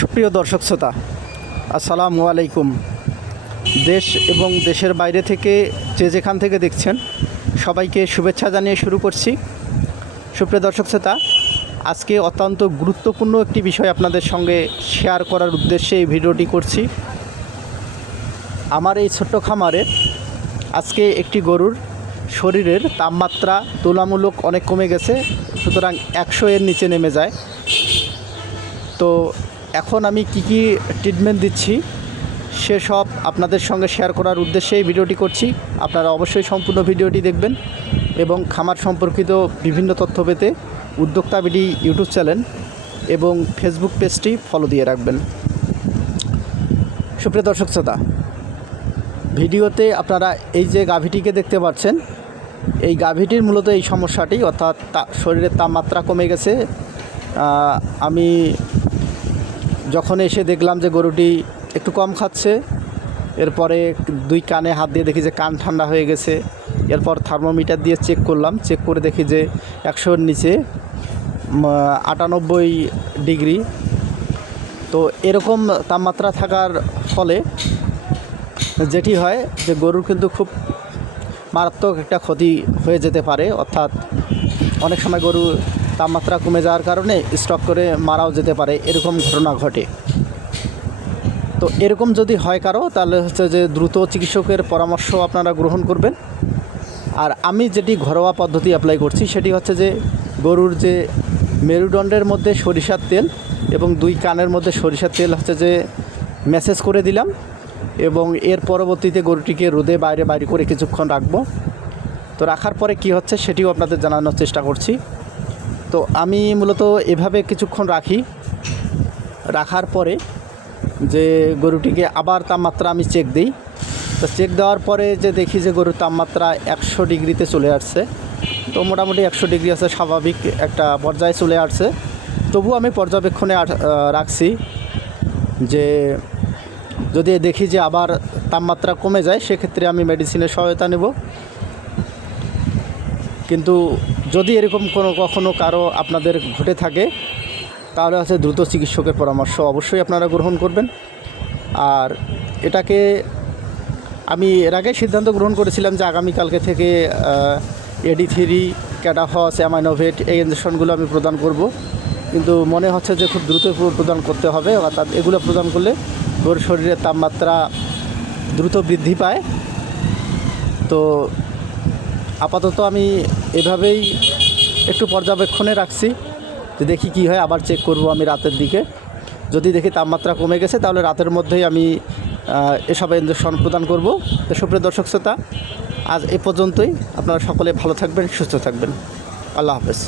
সুপ্রিয় দর্শক শ্রোতা, আসসালামু আলাইকুম। দেশ এবং দেশের বাইরে থেকে যে যেখান থেকে দেখছেন সবাইকে শুভেচ্ছা জানিয়ে শুরু করছি। সুপ্রিয় দর্শক শ্রোতা, আজকে অত্যন্ত গুরুত্বপূর্ণ একটি বিষয় আপনাদের সঙ্গে শেয়ার করার উদ্দেশ্যে এই ভিডিওটি করছি। আমার এই ছোট্ট খামারে আজকে একটি গরুর শরীরের তাপমাত্রা তুলনামূলক অনেক কমে গেছে, সুতরাং 100 এর নিচে নেমে যায়। তো এখন আমি কি ট্রিটমেন্ট দিচ্ছি সেসব আপনাদের সঙ্গে শেয়ার করার উদ্দেশ্যে এই ভিডিওটি করছি। আপনারা অবশ্যই সম্পূর্ণ ভিডিওটি দেখবেন এবং খামার সম্পর্কিত বিভিন্ন তথ্য পেতে উদ্যোক্তা বিডি ইউটিউব চ্যানেল এবং ফেসবুক পেজটি ফলো দিয়ে রাখবেন। সুপ্রিয় দর্শক শ্রোতা, ভিডিওতে আপনারা এই যে গাভীটিকে দেখতে পাচ্ছেন, এই গাভীটির মূলত এই সমস্যাটি, অর্থাৎ শরীরের তাপমাত্রা কমে গেছে। আমি যখন এসে দেখলাম যে গরুটি একটু কম খাচ্ছে, এরপরে দুই কানে হাত দিয়ে দেখি যে কান ঠান্ডা হয়ে গেছে। এরপর থার্মোমিটার দিয়ে চেক করলাম, চেক করে দেখি যে 100-র নিচে 98 ডিগ্রি। তো এরকম তাপমাত্রা থাকার ফলে যেটি হয় যে গরুর কিন্তু খুব মারাত্মক একটা ক্ষতি হয়ে যেতে পারে, অর্থাৎ অনেক সময় গরু তাপমাত্রা কমে যাওয়ার কারণে স্ট্রোক করে মারাও যেতে পারে, এরকম ঘটনা ঘটে। তো এরকম যদি হয় কারো, তাহলে হচ্ছে যে দ্রুত চিকিৎসকের পরামর্শ আপনারা গ্রহণ করবেন। আর আমি যেটি ঘরোয়া পদ্ধতি অ্যাপ্লাই করছি সেটি হচ্ছে যে গরুর যে মেরুদণ্ডের মধ্যে সরিষার তেল এবং দুই কানের মধ্যে সরিষার তেল হচ্ছে যে ম্যাসেজ করে দিলাম, এবং এর পরবর্তীতে গরুটিকে রোদে বাইরে করে কিছুক্ষণ রাখবো। তো রাখার পরে কি হচ্ছে সেটিও আপনাদের জানানোর চেষ্টা করছি। তো আমি মূলত এভাবে কিছুক্ষণ রাখি, রাখার পরে যে গরুটিকে আবার তাপমাত্রা আমি চেক দিই। তো চেক দেওয়ার পরে যে দেখি যে গরুর তাপমাত্রা 100 ডিগ্রিতে চলে আসছে। তো মোটামুটি 100 ডিগ্রি আছে, স্বাভাবিক একটা পর্যায়ে চলে আসছে। তবু আমি পর্যবেক্ষণে রাখছি যে যদি দেখি যে আবার তাপমাত্রা কমে যায়, সেক্ষেত্রে আমি মেডিসিনের সহায়তা নেব। কিন্তু যদি এরকম কখনো কারো আপনাদের ঘটে থাকে, তাহলে হচ্ছে দ্রুত চিকিৎসকের পরামর্শ অবশ্যই আপনারা গ্রহণ করবেন। আর এটাকে আমি এর আগে সিদ্ধান্ত গ্রহণ করেছিলাম যে আগামীকালকে থেকে AD3, ক্যাটাফস, অ্যামাইনোভেট এই ইঞ্জেকশনগুলো আমি প্রদান করব। কিন্তু মনে হচ্ছে যে খুব দ্রুত প্রদান করতে হবে, অর্থাৎ এগুলো প্রদান করলে গরুর শরীরের তাপমাত্রা দ্রুত বৃদ্ধি পায়। তো আপাতত আমি এভাবেই একটু পর্যবেক্ষণে রাখছি, যে দেখি কি হয়। আবার চেক করব আমি রাতের দিকে, যদি দেখি তাপমাত্রা কমে গেছে তাহলে রাতের মধ্যেই আমি এসব ইঞ্জেকশন প্রদান করব। তো সুপ্রিয় দর্শক শ্রোতা, আজ এ পর্যন্তই। আপনারা সকলে ভালো থাকবেন, সুস্থ থাকবেন। আল্লাহ হাফেজ।